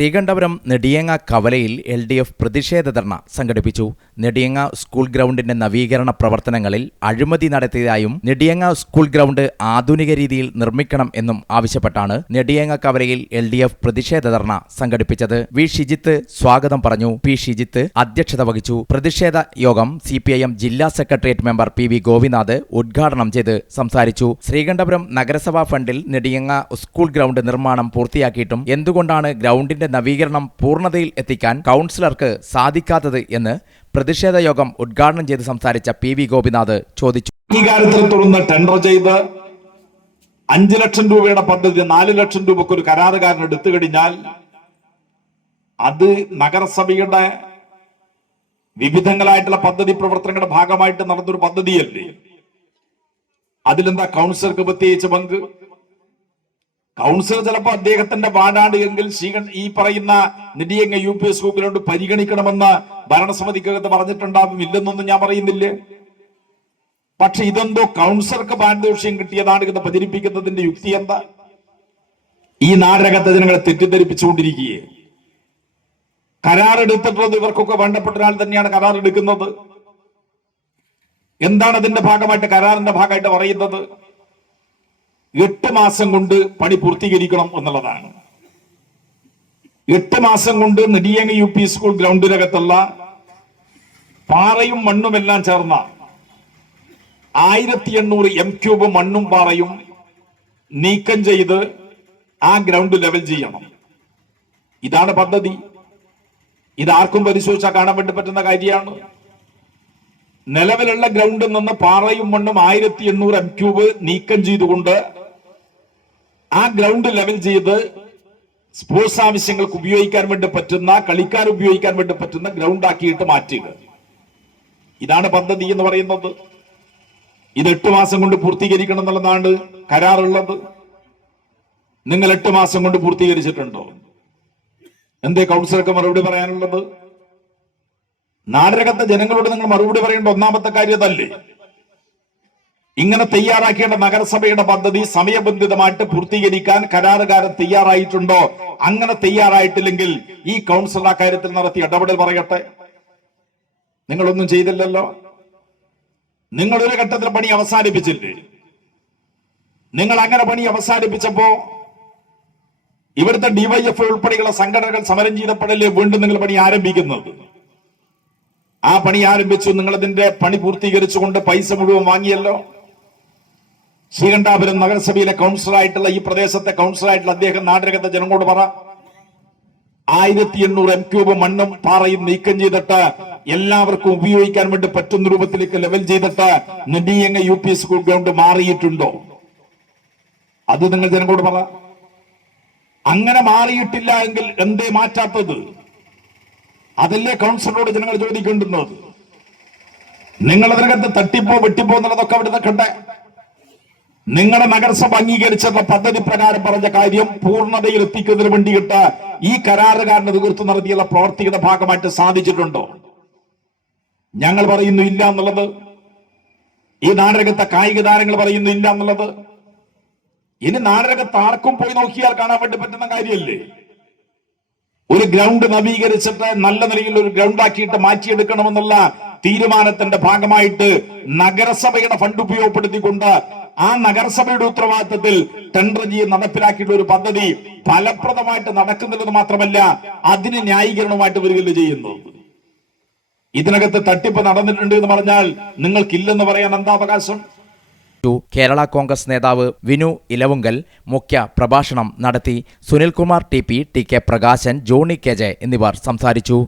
ശ്രീകണ്ഠപുരം നെടിയങ്ങ കവലയിൽ L D F പ്രതിഷേധ ധർണ സംഘടിപ്പിച്ചു. നെടിയങ്ങ സ്കൂൾ ഗ്രൗണ്ടിന്റെ നവീകരണ പ്രവർത്തനങ്ങളിൽ അഴിമതി നടത്തിയതായും നെടിയങ്ങ സ്കൂൾ ഗ്രൗണ്ട് ആധുനിക രീതിയിൽ നിർമ്മിക്കണം എന്നും ആവശ്യപ്പെട്ടാണ് നെടിയങ്ങ കവലയിൽ എൽ ഡി എഫ് പ്രതിഷേധ ധർണ സംഘടിപ്പിച്ചത്. വി ഷിജിത്ത് സ്വാഗതം പറഞ്ഞു. പി ഷിജിത്ത് അധ്യക്ഷത വഹിച്ചു. പ്രതിഷേധ യോഗം സി പി ഐ എം ജില്ലാ secretariat member P V Gopinath ഉദ്ഘാടനം ചെയ്ത് സംസാരിച്ചു. ശ്രീകണ്ഠപുരം നഗരസഭാ ഫണ്ടിൽ നെടിയങ്ങ സ്കൂൾ ഗ്രൗണ്ട് നിർമ്മാണം പൂർത്തിയാക്കിയിട്ടും എന്തുകൊണ്ടാണ് ഗ്രൗണ്ടിന്റെ നവീകരണം പൂർണതയിൽ എത്തിക്കാൻ കൗൺസിലർക്ക് സാധിക്കാത്തത് എന്ന് പ്രതിഷേധ യോഗം ഉദ്ഘാടനം ചെയ്ത് സംസാരിച്ച പി വി ഗോപിനാഥ് ചോദിച്ചു. അംഗീകാരത്തിൽ തുടർന്ന് ടെൻഡർ ചെയ്ത് അഞ്ചു ലക്ഷം രൂപയുടെ പദ്ധതി നാല് ലക്ഷം രൂപക്ക് ഒരു കരാറുകാരൻ എടുത്തു കഴിഞ്ഞാൽ അത് നഗരസഭയുടെ വിവിധങ്ങളായിട്ടുള്ള പദ്ധതി പ്രവർത്തനങ്ങളുടെ ഭാഗമായിട്ട് നടന്നൊരു പദ്ധതിയല്ലേ? അതിലെന്താ കൗൺസിലർക്ക് പ്രത്യേകിച്ച് പങ്ക്? കൗൺസിലർ ചിലപ്പോ അദ്ദേഹത്തിന്റെ വാർഡാണ് എങ്കിൽ ഈ പറയുന്ന Nediyanga U P S ground പരിഗണിക്കണമെന്ന് ഭരണസമിതിക്കകത്ത് പറഞ്ഞിട്ടുണ്ടാവും. ഇല്ലെന്നൊന്നും ഞാൻ പറയുന്നില്ലേ. പക്ഷെ ഇതെന്തോ കൗൺസിലർക്ക് പാരിതോഷ്യം കിട്ടിയതാണ് ഇത് പ്രചരിപ്പിക്കുന്നതിന്റെ യുക്തി എന്താ? ഈ നാടകത്തെ ജനങ്ങളെ തെറ്റിദ്ധരിപ്പിച്ചുകൊണ്ടിരിക്കുകയെ കരാറെടുത്തിട്ടുള്ളത് ഇവർക്കൊക്കെ വേണ്ടപ്പെട്ട ഒരാൾ തന്നെയാണ് കരാർ എടുക്കുന്നത് എന്താണ് അതിന്റെ ഭാഗമായിട്ട് കരാറിന്റെ ഭാഗമായിട്ട് പറയുന്നത്? എട്ട് മാസം കൊണ്ട് പണി പൂർത്തീകരിക്കണം എന്നുള്ളതാണ്. എട്ട് മാസം കൊണ്ട് നെടിയങ്ങ യു പി സ്കൂൾ ഗ്രൗണ്ടിനകത്തുള്ള പാറയും മണ്ണുമെല്ലാം ചേർന്ന ആയിരത്തി എണ്ണൂറ് എം ക്യൂബ് മണ്ണും പാറയും നീക്കം ചെയ്ത് ആ ഗ്രൗണ്ട് ലെവൽ ചെയ്യണം. ഇതാണ് പദ്ധതി. ഇതാർക്കും പരിശോധിച്ചാൽ കാണാൻ വേണ്ടി പറ്റുന്ന കാര്യമാണ്. നിലവിലുള്ള ഗ്രൗണ്ടിൽ നിന്ന് പാറയും മണ്ണും ആയിരത്തി എണ്ണൂറ് എം ക്യൂബ് നീക്കം ചെയ്തുകൊണ്ട് ആ ഗ്രൗണ്ട് ലെവൽ ചെയ്ത് സ്പോർട്സ് ആവശ്യങ്ങൾക്ക് ഉപയോഗിക്കാൻ വേണ്ടി പറ്റുന്ന കളിക്കാർ ഉപയോഗിക്കാൻ വേണ്ടി പറ്റുന്ന ഗ്രൗണ്ട് ആക്കിയിട്ട് മാറ്റുക ഇതാണ് പദ്ധതി എന്ന് പറയുന്നത്. ഇത് എട്ട് മാസം കൊണ്ട് പൂർത്തീകരിക്കണം എന്നുള്ളതാണ് കരാറുള്ളത്. നിങ്ങൾ എട്ട് മാസം കൊണ്ട് പൂർത്തീകരിച്ചിട്ടുണ്ടോ? എന്തേ കൗൺസിലർക്ക് മറുപടി പറയാനുള്ളത്? നാടകത്തെ ജനങ്ങളോട് നിങ്ങൾ മറുപടി പറയേണ്ട ഒന്നാമത്തെ കാര്യം അതല്ലേ? ഇങ്ങനെ തയ്യാറാക്കേണ്ട നഗരസഭയുടെ പദ്ധതി സമയബന്ധിതമായിട്ട് പൂർത്തീകരിക്കാൻ കരാറുകാരൻ തയ്യാറായിട്ടുണ്ടോ? അങ്ങനെ തയ്യാറായിട്ടില്ലെങ്കിൽ ഈ കൗൺസിൽ ആ കാര്യത്തിൽ നടത്തി ഇടപെടൽ പറയട്ടെ. നിങ്ങളൊന്നും ചെയ്തില്ലല്ലോ. നിങ്ങൾ ഒരു ഘട്ടത്തിൽ പണി അവസാനിപ്പിച്ചില്ലേ? നിങ്ങൾ അങ്ങനെ പണി അവസാനിപ്പിച്ചപ്പോ ഇവിടുത്തെ ഡിവൈഎഫ് ഉൾപ്പെടെയുള്ള സംഘടനകൾ സമരം ചെയ്തപ്പോഴല്ലേ വീണ്ടും നിങ്ങൾ പണി ആരംഭിക്കുന്നത്? ആ പണി ആരംഭിച്ചു. നിങ്ങളതിന്റെ പണി പൂർത്തീകരിച്ചുകൊണ്ട് പൈസ മുഴുവൻ വാങ്ങിയല്ലോ? ശ്രീകണ്ഠാപുരം നഗരസഭയിലെ കൗൺസിലറായിട്ടുള്ള ഈ പ്രദേശത്തെ കൗൺസിലറായിട്ടുള്ള അദ്ദേഹം നാടകത്തെ ജനങ്ങളോട് പറ. ആയിരത്തി എണ്ണൂറ് എം ക്യൂബ് മണ്ണും പാറയും നീക്കം ചെയ്തിട്ട് എല്ലാവർക്കും ഉപയോഗിക്കാൻ വേണ്ടി പറ്റുന്ന രൂപത്തിലേക്ക് ലെവൽ ചെയ്തിട്ട് Nediyanga U P school ground മാറിയിട്ടുണ്ടോ? അത് നിങ്ങൾ ജനങ്ങളോട് പറ. അങ്ങനെ മാറിയിട്ടില്ല എങ്കിൽ എന്തേ മാറ്റാത്തത്? അതല്ലേ കൗൺസിലറോട് ജനങ്ങൾ ചോദിക്കേണ്ടുന്നത്? നിങ്ങൾ അതിനകത്ത് തട്ടിപ്പോ വെട്ടിപ്പോ എന്നുള്ളതൊക്കെ അവിടെ നിൽക്കട്ടെ നിങ്ങളുടെ നഗരസഭ അംഗീകരിച്ചിട്ടുള്ള പദ്ധതി പ്രകാരം പറഞ്ഞ കാര്യം പൂർണതയിൽ എത്തിക്കുന്നതിന് വേണ്ടിയിട്ട് ഈ കരാറുകാരന്റെ നേതൃത്വം നടത്തിയുള്ള പ്രവർത്തിയുടെ ഭാഗമായിട്ട് സാധിച്ചിട്ടുണ്ടോ? ഞങ്ങൾ പറയുന്നു ഇല്ല എന്നുള്ളത്. ഈ നാടകത്തെ കായിക താരങ്ങൾ പറയുന്നു ഇല്ല എന്നുള്ളത്. ഇനി നാടകത്ത് ആർക്കും പോയി നോക്കിയാൽ കാണാൻ വേണ്ടി പറ്റുന്ന കാര്യമല്ലേ? ഒരു ഗ്രൗണ്ട് നവീകരിച്ചിട്ട് നല്ല നിലയിൽ ഒരു ഗ്രൗണ്ട് ആക്കിയിട്ട് മാറ്റിയെടുക്കണമെന്നുള്ള തീരുമാനത്തിന്റെ ഭാഗമായിട്ട് നഗരസഭയുടെ ഫണ്ട് ഉപയോഗപ്പെടുത്തിക്കൊണ്ട് ആ നഗരസഭയുടെ ഉത്തരവാദിത്വത്തിൽ ടെൻഡർ ചെയ്ത് നടപ്പിലാക്കിയിട്ടുള്ള ഒരു പദ്ധതി ഫലപ്രദമായിട്ട് നടക്കുന്നില്ലെന്ന് മാത്രമല്ല അതിന് ന്യായീകരണമായിട്ട് വരികയല്ലേ ചെയ്യുന്നു. ഇതിനകത്ത് തട്ടിപ്പ് നടന്നിട്ടുണ്ട് എന്ന് പറഞ്ഞാൽ നിങ്ങൾക്കില്ലെന്ന് പറയാൻ എന്താ അവകാശം? കേരള കോൺഗ്രസ് നേതാവ് വിനു ഇലവുങ്കൽ മുഖ്യ പ്രഭാഷണം നടത്തി Sunilkumar T P T K Prakashan Johny K J എന്നിവർ സംസാരിച്ചു.